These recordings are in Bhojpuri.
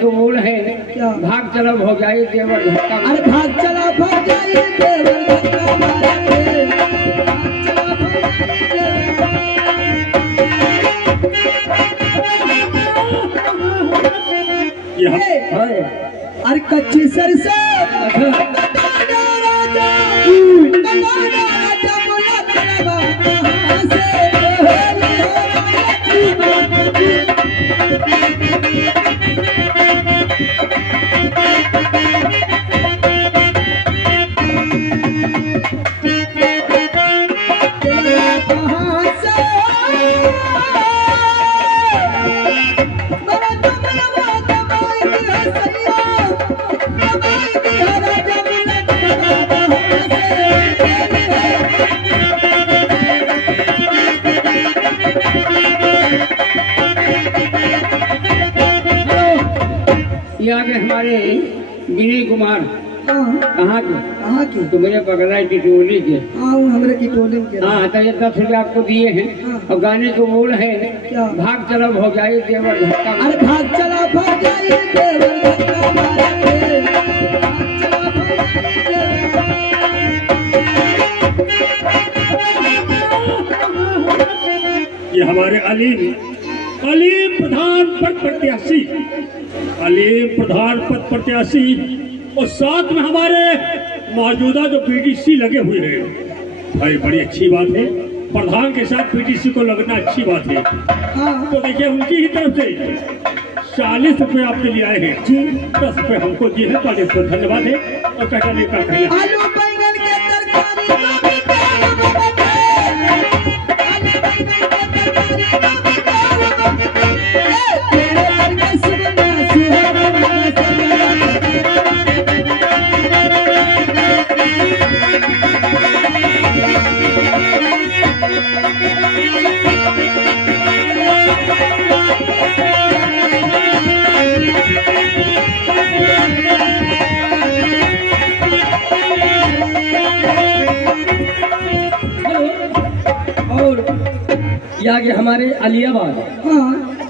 तो बोल है क्या? भाग चलो हो जाए देवर धक्का। अरे भाग चला भाग जाए देवर धक्का मारेंगे, भाग चला भाग जाए। अरे कच्ची सरसों ये आगे हमारे विनय कुमार कहाँ के तो मेरे बगला टिटोली के। हमारे टिटोली के। हाँ तो ये 10 रुपये आपको दिए हैं। और गाने को बोल है क्या? भाग चलो हो जाए देवर धक्का। अरे भाग चला भाग जाए देवर धक्का मारेंगे, भाग चला भाग जाए। ये हमारे अलीम प्रधान पद प्रत्याशी, अलीम प्रधान पद प्रत्याशी और साथ में हमारे मौजूदा जो बीडीसी लगे हुए हैं। भाई बड़ी अच्छी बात है, प्रधान के साथ बीडीसी को लगना अच्छी बात है। तो देखिए उनकी ही तरफ से 40 रुपए आपके लिए आए हैं। 10 रुपए हमको दिए हैं, 40 रुपए धन्यवाद है। और कहना का कहना आलू बैंगन के तरकारी आगे हमारे अलियाबाद।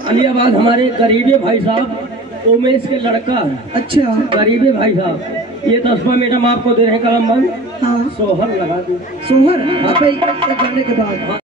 अलियाबाद हमारे गरीबे भाई साहब उमेश के लड़का। अच्छा गरीबे भाई साहब ये 10 रुपये मैडम आपको दे रहे हैं कलम बंद। सोहर लगा दी। सोहर गाने के बाद